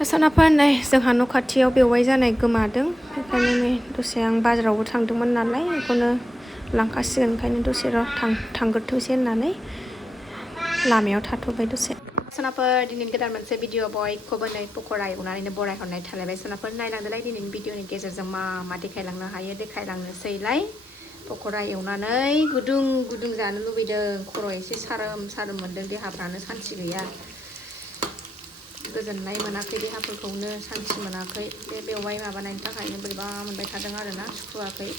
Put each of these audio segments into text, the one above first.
सनाफोर नै जोंहा न' खाथियाव बेवाइ जानाय गोमादों बेखायनो नै दसे आं बाजारावबो थांदोंमोन नालाय बेखौनो लांखासिगोन ओंखायनो दसे र' थांग्रोथोंसै होननानै लामायाव थाथ'बाय दसे सनाफोर दिनैनि गोदान मोनसे भिडिअ बयखौबो नै पक'रा एवनानैनो बरायहरनाय थालायबाय सनाफोर नायलांदोलाय दिनैनि भिडिअनि गेजेरजों मा देखायलांनो हायो देखायलांनोसैलाय पक'रा एवनानै गुदुं गुदुं जानो लुबैदों खर' एसे सारोम मोन्दों देहाफ्रानो सान्थि गैया गोजोननाय मोनाखै देहाफोरखौनो सान्थि मोनाखै बे बेवाइ माबानायनि थाखायनो बोरैबा मोनबाय थादों आरोना सुखुवाखै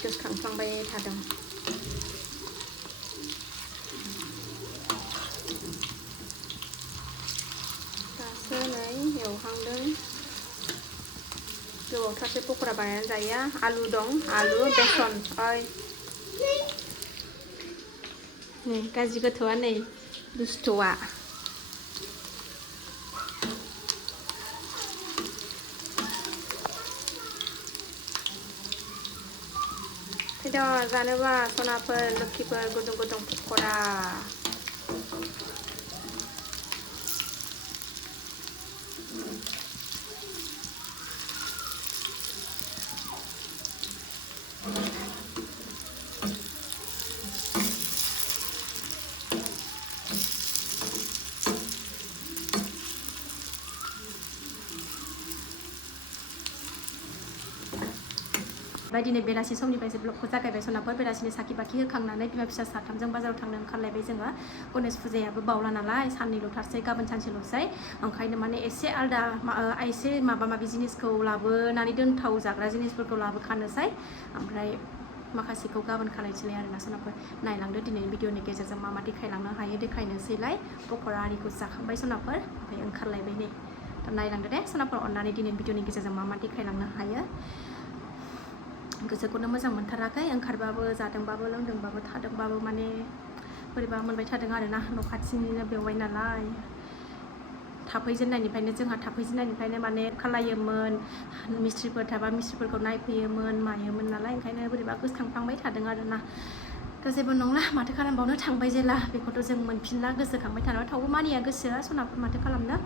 गोसोखांफ्लांबाय थादों दासो नै एवहांदों गोबावथारसो पक'रा बानायनानै जाया आलु दं आलु बेसन नै गाज्रि गथ'आ नै दुस्थ'आ फैद' जानोबा सनाफोर लोक्षिफोर गुदुं गुदुं पक'रा दिनै बेलासि समनिफ्रायसो ब्लगखौ जागायबाय सनाफोर बेलासिनि साखि बाखि होखांनानै बिमा फिसा साथामजों बाजाराव थांनो ओंखारलायबाय जोङो गणेश फुजायाबो बावला नालाय साननैल'थारसै गाबोन सानसेल'सै ओंखायनो माने एसे आलदा एसे माबा जिनिसखौ लाबोनानै दोनथाव जाग्रा जिनिसफोरखौ लाबोखानोसै ओमफ्राय माखासेखौ गाबोन खालायसैलाय आरोना सनाफोर नायलांदो दिनैनि भिडिअनि गेजेरजों मा देखायलांनो हायो देखायनोसैलाय पक'रा आरिखौ जाखांबाय सनाफोर ओमफ्राय ओंखारलायबाय नै दा नायलांदो दे सनाफोर अननानै दिनैनि भिडिअनि गेजेरजों मा देखायलांनो हायो गोसोखौनो मोजां मोनथाराखै ओंखारबाबो जादोंबाबो लोंदोंबाबो थादोंबाबो माने बोरैबा मोनबाय थादों आरोना न' खाथिनिनो बेवाइ नालाय थाफैजेननायनिफ्रायनो माने खालायोमोन मिस्थ्रिफोर थाबा मिस्थ्रिफोरखौ नायफैयोमोन मायोमोन नालाय ओंखायनो बोरैबा गोसोखांफ्लांबाय थादों आरोना थ' जेबो नंला माथो खालामबावनो थांबाय जेला बेखौथ' जों मोनफिनला गोसोखांबाय थानोबा थेवबो मानिया गोसोआ सनाफोर माथो खालामनो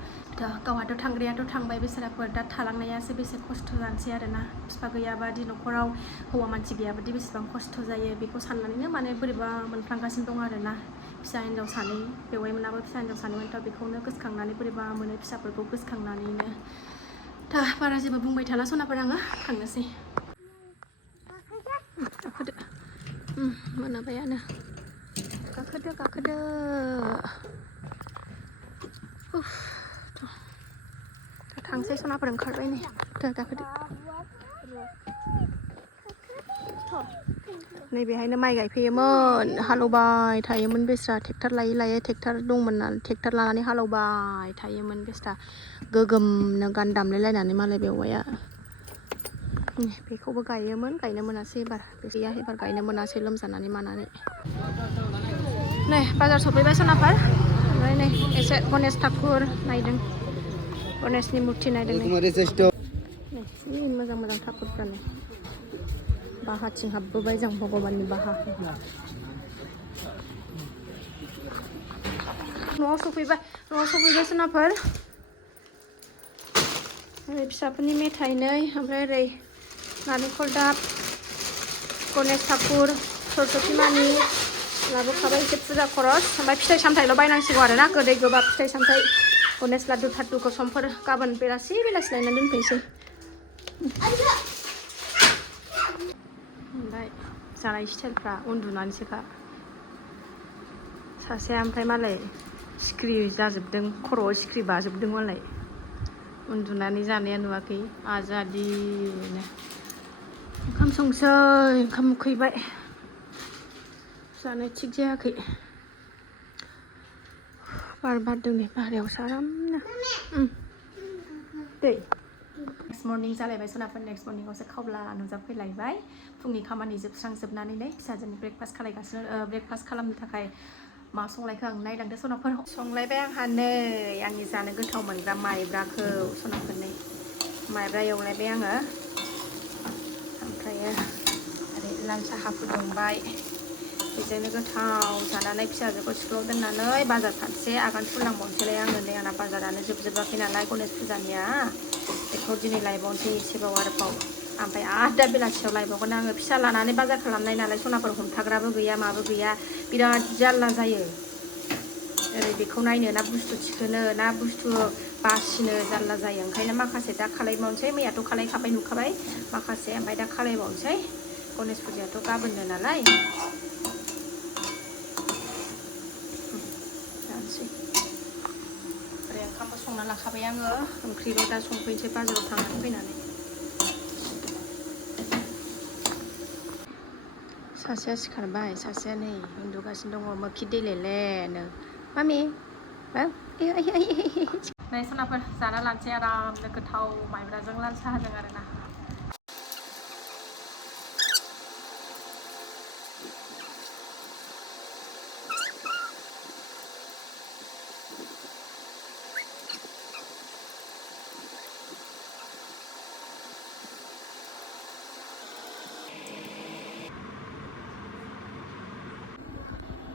गावहाथ' थांग्रायाथ' थांबाय बेसाराफोर दा थालांनायासो बेसे खस्थ' जानोसै आरोना बिफा गैयाबादि न'खराव हौवा मानसि गैयाबादि बेसेबां खस्थ' जायो बेखौ साननानैनो माने बोरैबा मोनफ्लांगासिनो दं आरोना फिसा हिन्जाव सानै बेवाइमोनाबो फिसा हिन्जाव सानैमोनथ' बेखौनो गोसोखांनानै बोरैबा मोनो फिसाफोरखौ गोसोखांनानैनो दा बारा जेबो बुंबाय थाला सनाफोर आङो थांनोसै गाखोदो मोनाबायानो गाखोदो थांसै सनाफोर ओंखारबाय नै गाखोदो नैबेहायनो माइ गायफैयोमोन हालौबाय थायोमोन बेस्रा ट्रेक्टर लायै ट्रेक्टर दंमोन नालाय ट्रेक्टर लानानै हालौबाय थायोमोन बेस्रा गोगोमनो गान दामलायलायनानै मालाय बेवाइया बेखौबो गायोमोन गायनो मोनासै एबार गैया एबार गायनो मोनासै लोमजानानै मानानै नै बाजार सफैबाय सनाफोर ओमफ्राय नै एसे गणेश ठाकुर नायदों गणेशनि मुर्ति नायदों नै मोजां ठाकुरफ्रानो बाहाथिं हाबबोबाय जों भगबाननि बाहा न'आव सफैबाय सनाफोर ओरै फिसाफोरनि मेथाइ नै ओमफ्राय ओरै नारेंखल दाब गणेश ठाकुर सरस्वती मानि लाबोखाबाय एसे फुजा खरस ओमफ्राय फिथाइ सामथाइल' बायनांसिगौ आरोना गोदै गोबाब फिथाइ सामथाइ गणेश लादु थादुखौ समफोर गाबोन बेलासि लायनानै दोनफैसै ओमफ्राय जानाय स्टाइलफ्रा उन्दुनानैसोखा सासेया ओमफ्राय मालाय सिख्रि जाजोबदों खर'आव सिख्रि बाजोबदों मालाय उन्दुनानै जानाया नुवाखै आजादिनो ओंखाम संसै ओंखाम उखैबाय जानो थिग जायाखै बार बारदों नै बाहेरायावसो आरामनो दै नेक्स्ट मर्निं जालायबाय सनाफोर नेक्स्ट मर्निंआवसो खावब्ला नुजाफैलायबाय फुंनि खामानि जोबस्रांजोबनानै नै फिसाजोनि ब्रेकफास्ट खालामनो थाखाय मा संलायखो आं नायलांदो सनाफोर संलायबाय आंहा नै आंनि जानो गोथाव मोनग्रा माइब्राखौ सनाफोर नै माइब्रा एवलायबाय आङो ओमफ्रायो ओरै लाल साहा फुदुंबाय बेजोंनो गोथाव जानानै फिसाजोखौ स्कुलाव दोननानै बाजार फारसे आगान सुरलांबावनोसैलाय आङो नै आंना बाजार बाजारानो जोबजोबाखै नालाय गणेश फुजानिया बेखौ दिनै लायबावनोसै एसेबाव आरोबाव ओमफ्राय आरो दा बेलासियाव लायबावगोन आङो फिसा लानानै बाजार खालामनाय नालाय सनाफोर हमथाग्राबो गैया माबो गैया बिराद जारला जायो ओरै बेखौ नायनो ना बुस्थु थिखोनो ना बुस्थु बासिनो जारला जायो ओंखायनो माखासे दा खालायबावनोसै मैयाथ' खालायखाबाय नुखाबाय माखासे ओमफ्राय दा खालायबावनोसै गणेश फुजायाथ' गाबोननो नालाय जानोसै ओरै ओंखामबो संना लाखाबाय आङो ओंख्रिल' दा संफैनोसै बाजाराव थांनानै फैनानै सासेया सिखारबाय सासेया नै उन्दुगासिनो दङ मोखि दैलेलेनो मामि नै सनाफोर जाना लानोसै आरामनो गोथाव माइब्राजों लाल साहाजों आरोना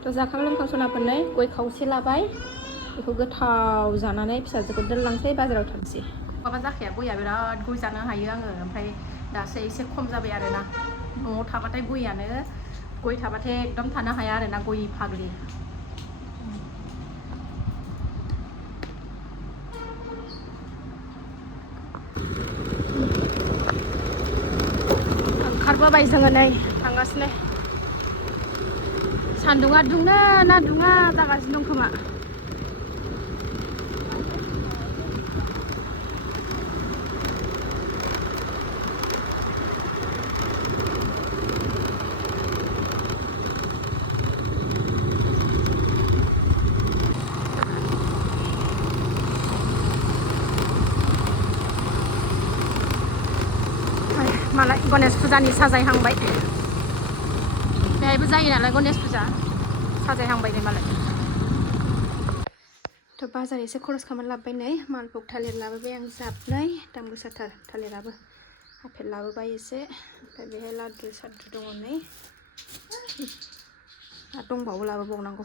थ' जाखां लोंखां सनाफोरनै गय खावसे लाबाय बेखौ गोथाव जानानै फिसाजोखौ दोनलांसै बाजाराव थांसै माबा जाखाया गया बिराद गय जानो हायो आङो ओमफ्राय दासो एसे खम जाबाय आरोना न'आव थाबाथाय गयानो गय थाबाथाय एकदम थानो हाया आरोना गय फाग्लि ओंखारबोबाय जोङो नै थांगासिनो सान्दुङा दुङो ना दुङा जागासिनो दं खोमा मालाय गणेश फुजानि साजायहांबाय बेहायबो जायो नालाय गणेश फुजा साजायहांबाय नै मालाय थ' बाजार एसे खरस खालामनानै लाबोबाय नै मालभोग थालिर लाबोबाय आं जाबनै दाम गोसाथार थालिराबो आपेल लाबोबाय एसे ओमफ्राय बेहाय लादु सादु दङ नै आरो दंबावो लाबोबावनांगौ